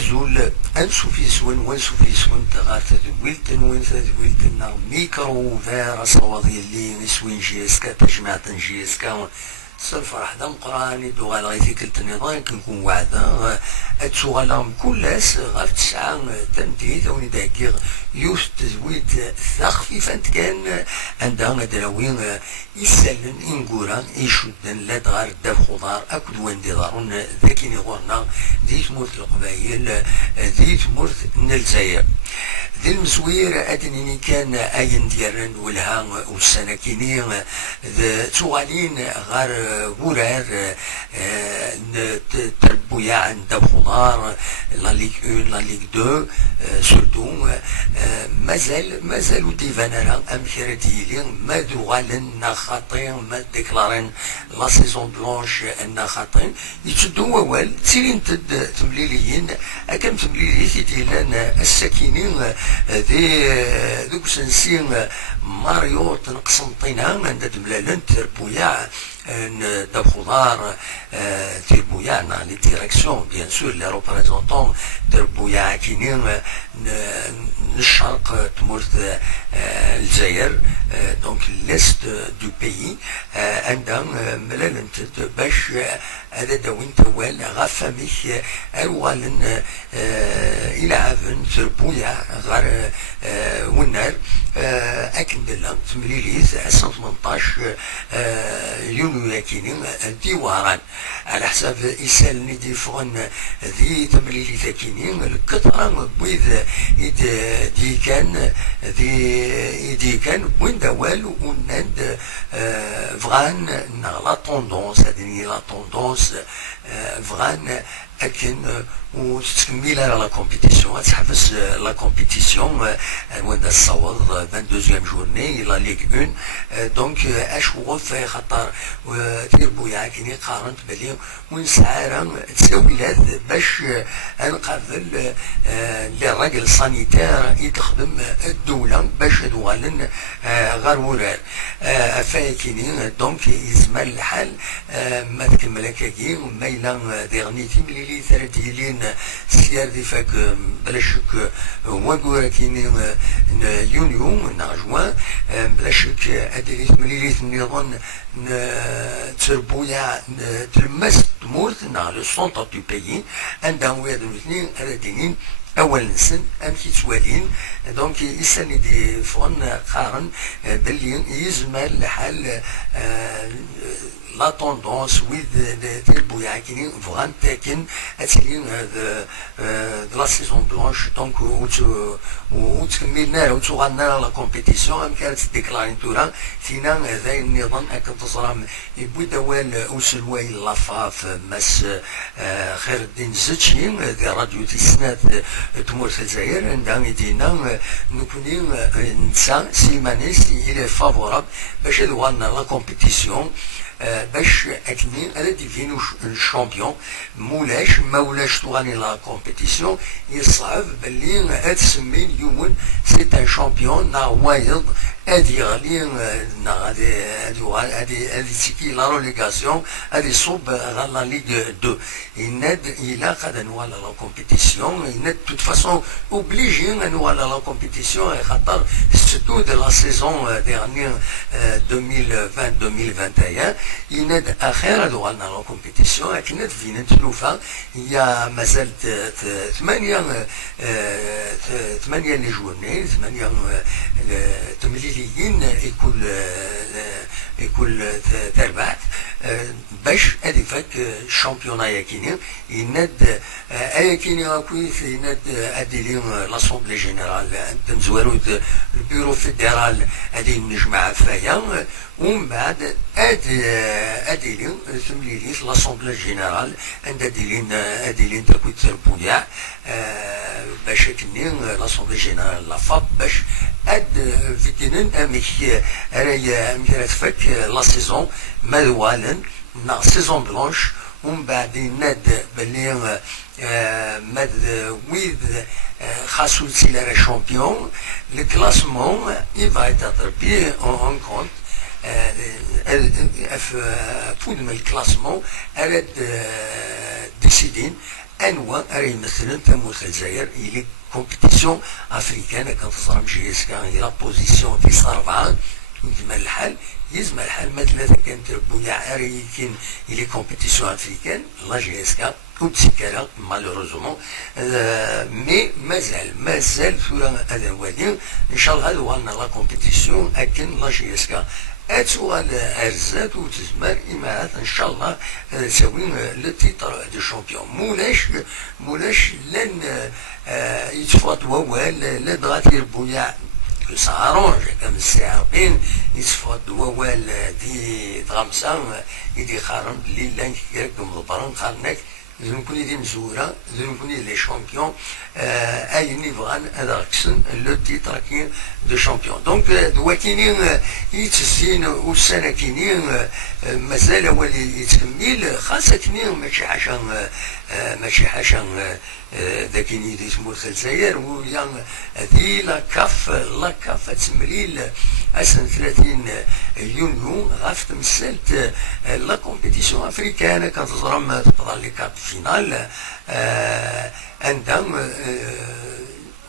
أزول أنسو في سون وانسو في سون تغار تدويلتن وين تدويلتن ميكرو فيرا صوادي اللي نسوين جيسكا تجمعة جيسكا الفرح دا مقراني دو غالا غيثي كلت النظام كنكون وعدا اتسو غالا كلاس غاف تسعة تمديد وني داكيغ يوث تزويد خفيفة كان عندها دراوين يسلن إنقورا يشدن لا تغار دا خضار أكد وين دي دارون ذاكيني غورنا ذي تمورت القبايل ذي تمورت الجزائر ذي المزوير أدنيني كان أين ديالن ولها والسناكيني تغالين غار غورار تربويا عند خضار لا ليغ 1 لا ليغ 2 سورتو مازالو ديفانرا ام خير ديالي ما دوغالن خاطين ما ديكلارين لا سيزون بلونش ان خاطين يتشدو ووال تسيرين تمليليين اكام تمليلي ديالن الساكنين ذوك سنسين ماريو تنقسنطينها عند تملالن تربويا de خضار تربويا لي ديريكسيون بيان سور لي ريبريزونطون تربويا كاينين الشرق تمورت الجزائر دونك ليست دو بيي عندها ملالنت باش هذا داوين توال غافاميك الوالن يلعبن تربويا غير ونار اكن دلا تمليليز 118 يونيو ياكينين ديواران على حساب يسالني ديفون ذي تمليلي ذاكينين الكثرة بويذ دي كان بوين دوال وناد فغان لا طوندونس هذه لا طوندونس فغان لكن وتكمل على لا كومبيتيسيون تحبس لا كومبيتيسيون وين الصوت 22 جورني لا ليغ 1 دونك اش وغف خاطر تيربويا كيني قارنت بلي وين سعاره تساوي لهذا باش نقابل لي راجل سانيتير يتخدم الدوله باش دوالن غير ورار فايكيني دونك يزمل الحال ما تكمل هكاكي مايلا ديغنيتي ملي ثلاثيلين سيار دي فاك بلا شك وانكورا كيني يونيو نا جوان بلا شك ادريت مليليت النظام تربويا تلمس تمورت نا لو سونتر دو بيي عندهم وياد الاثنين الذين اول نسن ام كيتوالين دونك يسالني دي فون قارن بلي يزمل الحال لا طوندونس ويد تربويا كيني فغان تاكن اتلين لا سيزون بلونش دونك وتكملنا وتغنى لا كومبيتيسيون ام كانت ديكلارين تورا فينا ذا النظام اكن تصرام يبوي دوال وسلواي لافاف مس خير الدين زتشي ذي راديو تسنات تمور الجزائر عندها يدينا نكوني نسا سيمانيس الى فافوراب باش دوالنا لا كومبيتيسيون باش اكني على ديفينو الشامبيون مولاش توغاني لا كومبيتيسيون يصعب باللي تسمي اليوم سي ان شامبيون نا وايض ادي غالي نا هادي تيكي لا روليغاسيون هادي صوب غال لا ليغ 2 يناد الى قد نوالا لا كومبيتيسيون يناد توت فاسون اوبليجي نوالا لا كومبيتيسيون خاطر سيتو دو لا سيزون ديرني 2020 2021 يناد اخر دوالنا لا كومبيتيسيون لكن فينا تلوفا هي مازالت 8 لي جورني 8 تمليليين يكون تربعت باش هذيك فاك الشامبيونا ياكيني يناد اياكيني كويس يناد اديلين لاسومبلي جينيرال تنزوارو البيرو فيدرال هذه نجمع فيا ومن بعد اديلين تمليلين لاسومبلي جينيرال عند اديلين تاكوت تربويا باش كني لاسومبلي جينيرال لافاب باش فيكينن اميك رايا اميك فاك لا سيزون مالوالن نا سيزون بلونش ومن بعد ناد بلي ماد ويد خاصو سيلا شامبيون لو كلاسمون يفا يتاتر بي اون كونت فود من الكلاسمون اراد ديسيدين انواع راهي مثلا تموت الجزائر الى كومبيتيسيون افريكان كانت تصرم جيسكا الى لا بوزيسيون في 4 يجمع الحال يزمع الحال ما ثلاثة كانت ربويا راهي كاين الى كومبيتيسيون افريكان لا جيسكا وتسكالا مالوروزمون مي مازال ثورة هذا الوادي ان شاء الله هذا وانا لا كومبيتيسيون اكن لا جيسكا اتسوال ارزات وتزمر امارات ان شاء الله تساوي لو تيتر دو شامبيون مولاش لن يتفاوت ووال لا دغات يربويا سارونج كم الساعقين يتفاوت ووال دي غمسة يدي خارم اللي لان كيركم ضبران خارناك لازم نكون دي مزورة لازم نكون لي شامبيون اي نيفغان هذا كسن لو تيتر كاين دو شامبيون دونك دواكينين يتزين والسنة كينين مازال هو اللي يتكمل خاصة كينين ماشي حاجة ذاك اللي اسمه الجزائر ويا هذه لاكاف تمريل اسن 30 يونيو غاف تمثلت لا كومبيتيسيون افريكان كتزرم تقضى لي كارت فينال عندهم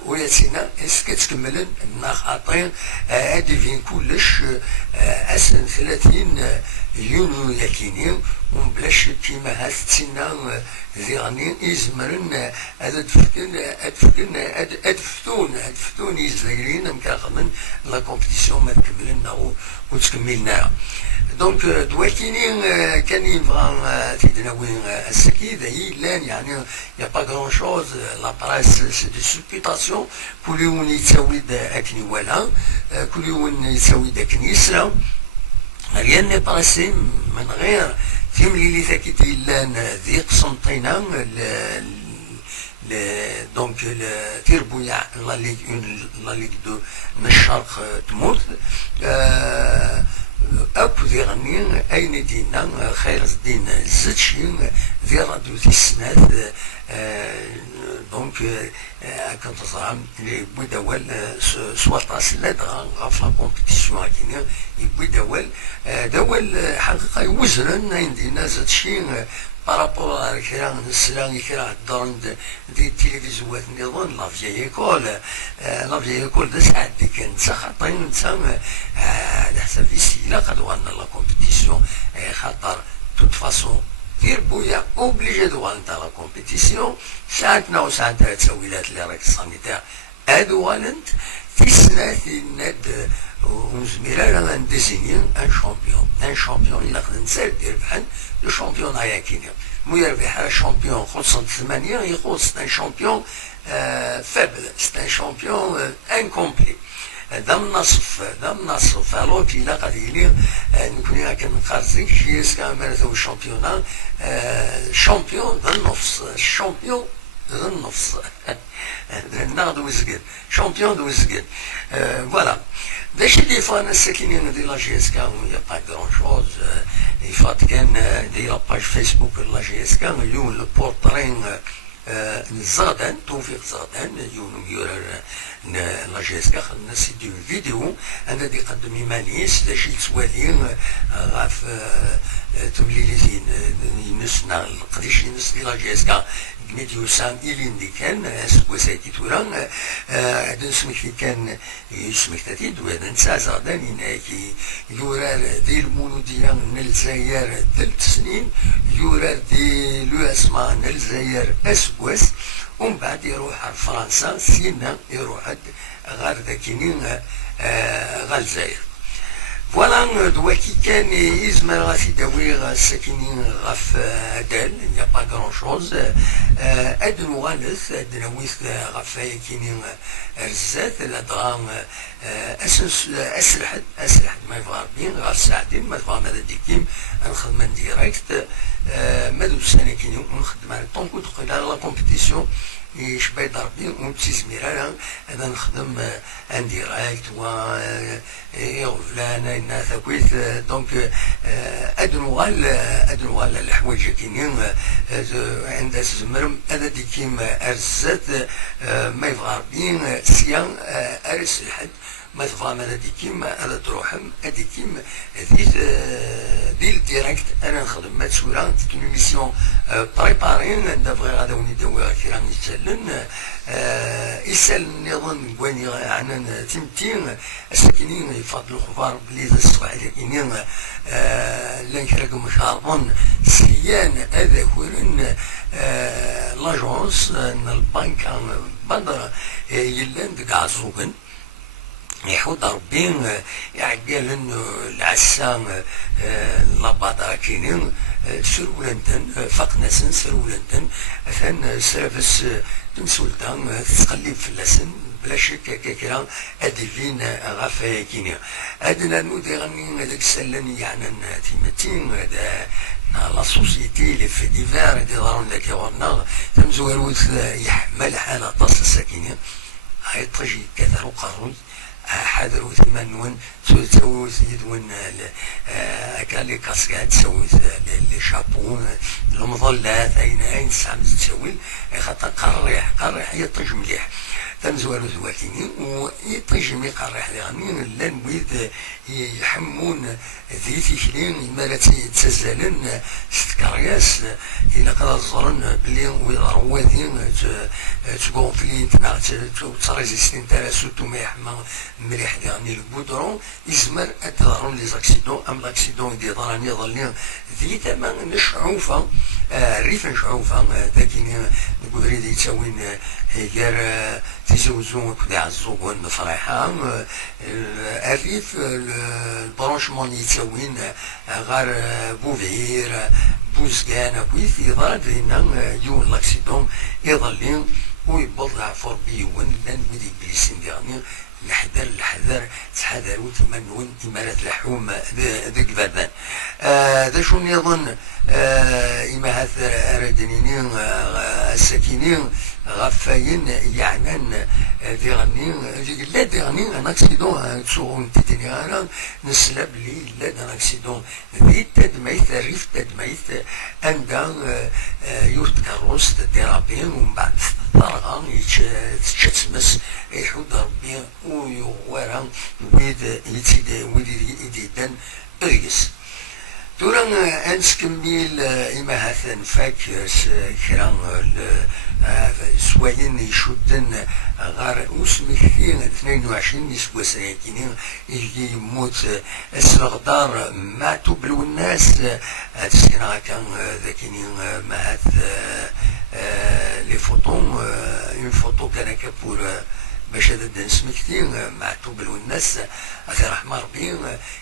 وياتينا اسكي تكملن خاطر هادي فين كلش اسن 30 يونيو ياكينين ومبلاش كيما هاد تسنى زيغني يزمرن هذا ادفتون الجزائريين مكاخمن لا كومبيتيسيون ما تكملنا وتكملنا دونك دواكينين كان يبغى تيدناوين السكيد هي لان يعني يا با غران شوز لا براس سي دي سوبيتاسيون كل يوم يتساوي اكني ولا كل يوم يتساوي كنيسه ريان ني باسي من غير تيملي لي ثاكيتي لان ذي قسنطينه دونك تيربويا لا ليغ دو من الشرق تموت أكو ذي غني أين دينا خير الدين الزتشي ذي راديو ذي السنات دونك كنت تزرعم اللي يبوي دول سواطاس لا غاف لا كومبيتيسيون هاكيني يبوي دول حقيقة يوزرن عندنا زتشي بارابور على كرا نسلان كرا دون دي تلفزيونات نظن لا فيي ايكول دا ساعات دي كانت خاطرين نتا على حساب السيله قد وانا لا كومبيتيسيون خاطر توت فاسون يربويا اوبليجي دوان نتا لا كومبيتيسيون ساعتنا وساعتها تسويلات اللي راك السانيتير هادو والنت في السنة ناد وزميلا رانا نديزيني ان شامبيون الى قد نسال دير بحال لو شامبيون هيا كينيا مو يربح على شامبيون خلصت 8 يخلص ان شامبيون فابل ان شامبيون انكومبلي دم نصف الوغ الى قد يلي نكون هكا نقارزيك شي سكامل الشامبيون شامبيون ذا النص شامبيون ذا النص ناخذ وزقل شامبيون دو وزقل فوالا باش اللي فان الساكنين ديال لا جي اس كا يا با كرون شوز يفات كان ديال لاباج فيسبوك لا جي اس كا اليوم البورترين زادان توفيق زادان يوم يورر لا جي اس كا خدنا سيدي فيديو انا دي قدم مانيس داش يتوالي غاف تمليلي ينسنا قديش ينس ديال لا جي اس كا ميديو سام إلين دي كان سكوساكي توران عدن سمكتي كان يسمكتاتي دوان نسا زادان يناكي يورار دي المولودية نلزاير 3 سنين يورار دي لو اسما نلزاير اسكواس ومن بعد يروح فرنسا سينا يروح غار داكينين غال زاير فوالا دواكي كان يزمر غاسي داوي الساكنين غاف دال يا با كرون شوز ادنو غالث ادناويث غاف كينين رزات الادغام اسلحد ما يفغر بين غاف ساعتين ما يفغر ماذا ديكيم نخدم ديريكت مادو السنة كينيو نخدم على طونكو تقول لا كومبيتيسيون يشبه ضربي ومتسميرا انا نخدم ان ديراكت و يغفلان الناس كويس دونك ادنوغال الحوايج كاينين عند الزمرم هذا دي كيما ارزات ما يفغر بين سيان ارس الحد ما تبغى ما ديكيم هذا تروحم هذيكيم ديل ديريكت انا نخدم ما تسورا كيما ميسيون بريبارين نبغي غادا وني داوي كي يسالن يسال نظن كواني عنا تيمتين الساكنين يفضلوا الخبار بلي الصباح كاينين لان كراكم شاربون سيان هذا كورن لاجونس البنك بدر يلان ديك عزوبن يحود ربي يعقل انه العسان لاباطا كاينين سرولنتن فقناسن سرولنتن ثان سرافس تمسولتا تقلب في اللسن بلا شك كاكرا ادفين غاف كينيا ادنا نودي غني هذاك السلان يعني تيمتين هذا لا سوسيتي لي في ديفير دي ضرون لك ورنا تمزوروت يحمل حالة طاس الساكنين هاي طجي كثر وقروي حذروا ثمانون تسوي يدون كالي كاسكات تسوي لي شابون المظلات اين سام تسوي خاطر قريح يطيش مليح تنزوالو زواتيني ويطيش مي قريح يعني لان ويد يحمون ذي تيكلين مالا تسزلن ستكرياس الى قرا الزرن بلي ويضرواتين تقونفلين تريزيستين تاع سوتو ما يحمى مليح يعني البودرون يزمر ادرون لي زاكسيدون ام لاكسيدون دي ضراني ظلين ذي تما نشعوفه ريف نشعوفه ذاكين القدري دي تسوين غير تيزوزون كدا عزوبون فرحان الريف البرونشمون يتسوين غير بوفير بوزكان كويس يضرب هنا يون لاكسيدون يظلين ويبضع فوربيون لان بدي بليسين ديرني الحذر تحذروا تمنون إمارة لحوم ذيك فردان ذا شون يظن إما هذا أردنينين الساكنين غفاين يعنان ديغنين لا ديغنين ان اكسيدون تسوغون تيتيني انا نسلب لي لا دان اكسيدون ذي تدميت ريف تدميت عندها يورت كاروس ديرابين ومن بعد طرغا يتشتمس يحود ربي ويغوارا ويد يديدان اريس دوران انسكميل إما هثن فاك كران سواين يشدن غار اسمكتين 22 نسبة ساكنين يجي يموت السغدار ماتوا بلو الناس تسكنا كان ذاكينين ما هث لي فوتون اون فوتو كان كابور باش هذا الناس مكتين معتوب الناس غير رحمة ربي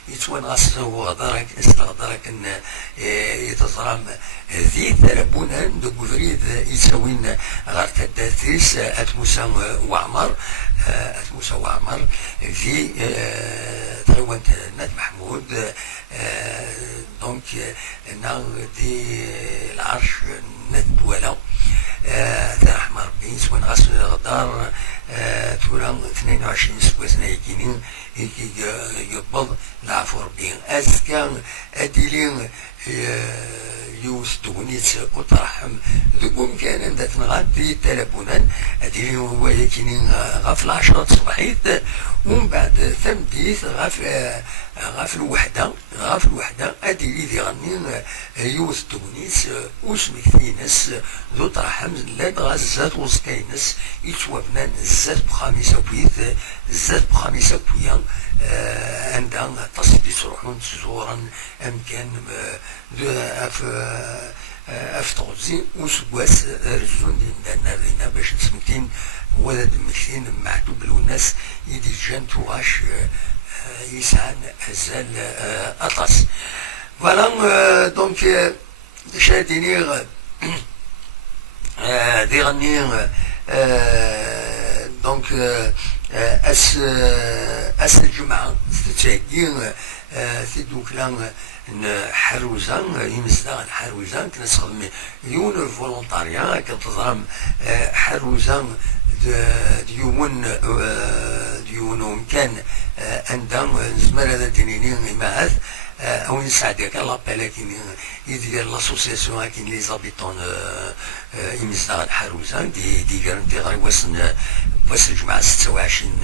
يتوانغاس وغدارك استغدارك ان يتظرم ذي ثربونا دو فريد يساوين غير تداتيس اتموسى وعمر في تايوان ناد محمود دونك ناغ دي العرش ناد دولا رحمة ربي يتوان غاس غدار تورا 22 سكوزنا يكينين يقبض العفو ربي أزكان أديلين يوس دونيت وترحم ذكم كان ذات نغادي تلبونا أديلين هو يكينين غاف العشرة صباحيت ومن بعد ثمديت غاف الوحدة أديلي ذي غنين يوس دونيت وسمك ثينس ذو ترحم لاد غازات وسكينس يتوابنا الزات بخامسة بويث الزات بخامسة بويا عندها تصدي تروحون تزورا أمكان أف تغزي وسواس رزون دي مدانا رينا باش نسمتين ولد مكتين معدوب الناس يدي جان تواش يسعن هزال أطاس فوالا دونك شادينيغ دي غنيغ دونك أس الجمعة تتاكين في دوكلان حروزان يمزدان حروزان كنا نخدم يون فولونتاريا كتظرم حروزان ديون كان عندهم زمر هذا دينينين ماهث او نساعدك لابيل كاين يدير لاسوسياسيون كاين لي زابيتون يمزدان حروزه دي غير واس الجمعة 26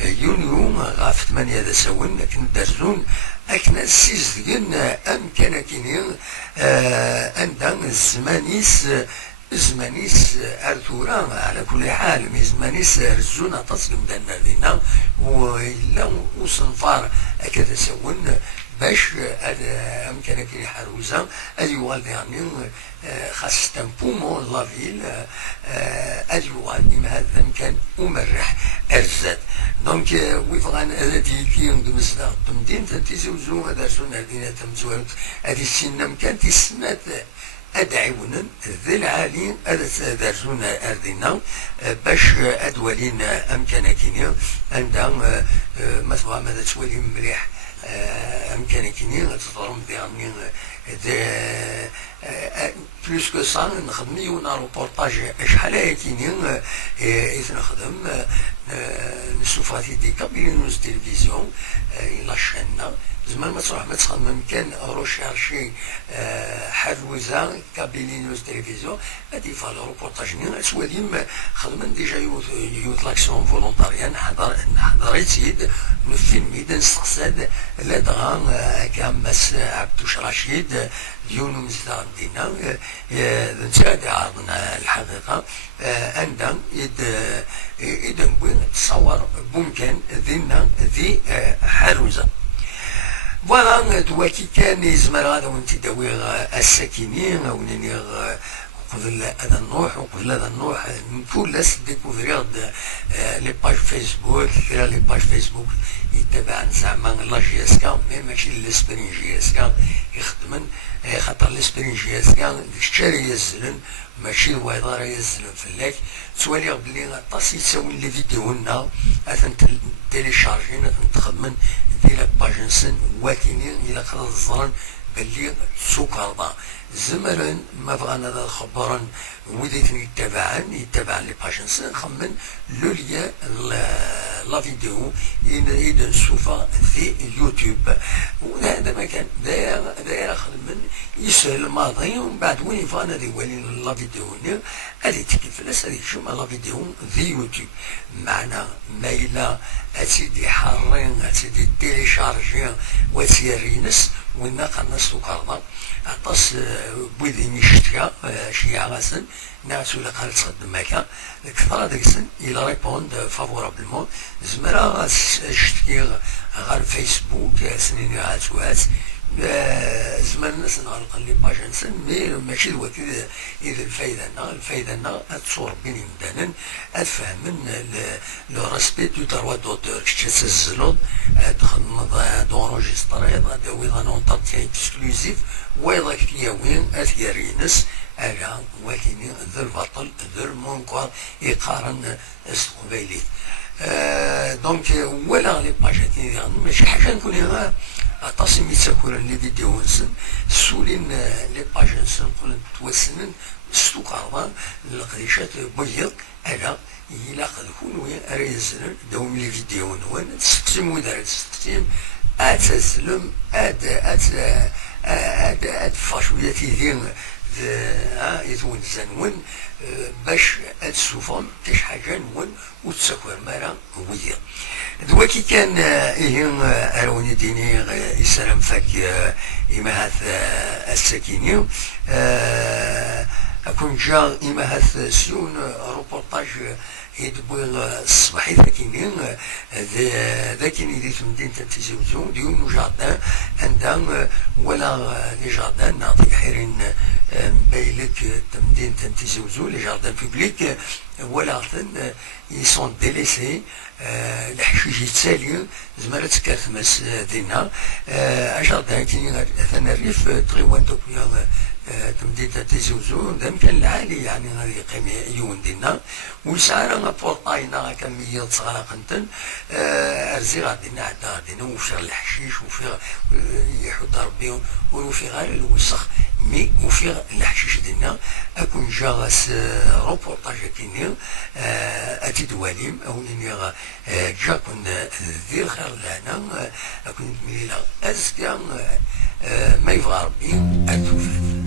يونيو غاف 8 ذا سون لكن درزون أكنا سيزدين أمكان كيني أندان زمانيس أرثورا على كل حال مي زمانيس رزونا تصلم دانا دينا وإلا وصنفار أكذا سون باش أمكان كيني حروزة أيوال يعني خاص تنبومون لافيل أيوال إما هذا أمكان ومرح أرزاد دونك ويفغان هذه كيون دمزدا تمدين تنتيزوزو هذا سنة دينا تمزوالت هذه السنة أمكان تسمات أدعونا ذي العالي هذا سنة أردنا باش أدوالين أمكان كينيا عندها مثلا ماذا تولي مليح أمكان كينيا تضرم بيعني بلوس كو سا نخدم يونا روبورتاج شحال كاينين إذ نخدم نشوفها دي كابينوز تلفزيون لا شانا زعما ما تروح ما تخدم كان روشيرشي حروزه كابينوز تلفزيون هادي فال روبورتاج نينا سواليم خدمن ديجا يوت لاكسيون فولونتاريان حضريت نفيلم نستقصد لا دغا كامس عبدوش رشيد ديونو مزدان دينا نتاعي عرضنا الحقيقة عندنا إذا تصور ممكن ذينا ذي حروزة فوالا دواكي كان يزمر هذا وانت داوي الساكنين او نيغ قبل هذا النوح وقبل هذا النوح كل ناس ديكوفريغ لي باج فيسبوك كرا لي باج فيسبوك يتبع زعما لا جي اس كا مي ماشي لسبرين جي اس كا يخدمن خاطر لسبرين جي اس كا الشاري يزلن ماشي الويضار يزلن فلاك توالي بلي طاس يتساوي لي فيديونا اثن تيليشارجين اثن تخدمن ديال باجنسن واكينين الى خلاص الظرن باللي سكرضا زمرا ما بغانا هذا خبرا وديتني يتبعن لي باجنسن خمن لو ليا لا فيديو إذا نشوفها في يوتيوب وهذا ما كان داير خدمن يسهل الماضي ومن بعد وين يفانا دي ولين لا فيديو هذه تكفلس هذه شو لا فيديو في يوتيوب معنا مايلا أتيدي حارين أتيدي تيليشارجين وتيرينس وين قنص وكرضا عطاس بويدي مشتيا شيعة غاسن نعسو لقال تخدم مكان كثرة داكسن إلا ريبوند فافورابلمون زمرا شتكي غير فيسبوك سنين عاتوات زمان الناس نغلق لي باجنسن مي ماشي الوقت إذا الفايدة تصور بين مدانا أفهمن لو راسبي دو دروا دوتور كش تسجلود تخدم دونجستري ويضا نونترتيان اكسكلوزيف ويضا كياوين أثيارينس على ولكن ذو البطل ذو المنكر يقارن استقباليت دونك ولا لي باجاتي ماشي حاجة نكون أتصل ميتساكولا لي فيديو نسن سولين لي باج نسن قلن توسنن ستوكارضان القريشات بيض على إلا قد كون ريزنن دوم لي فيديو نوان تستقسم ودار تستقسم أتسلم أد فاشوياتي دين يتون زنون باش أتسوفهم كاش حاجة نون وتساكور مرا ويض دواكي كان إيهن أروني ديني يسلم فاك إما هاث الساكيني أكون جا إما هاث سيون روبورتاج يدبوي الصباحي ثاكينين ذاكيني دي تمدين تنتزوزو ديون جاردان عندها ولا لي جاردان نعطي حيرين مبايلك تمدين تنتزوزو لي جاردان بوبليك ولا يسون ديليسي الحشيش يتسالي زمالة تكارثماس دينا جاردان كاين ثنا الريف تغيوان توكيا تمديد تيزوزو دام كان العالي يعني غادي قيمة يون دينا ويسعى بورطاينا كمية صغيرة قنتن أرزي غادينا عندنا غادينا وفيها الحشيش وفيها يحط ربي وفيها غير الوسخ مي وفيها الحشيش دينا أكون كون جاغس روبورتاج كيني اتدواليم او اني جا كون ذي الخير لنا كون ميلا ازكا ما يبغى ربي اتوفات.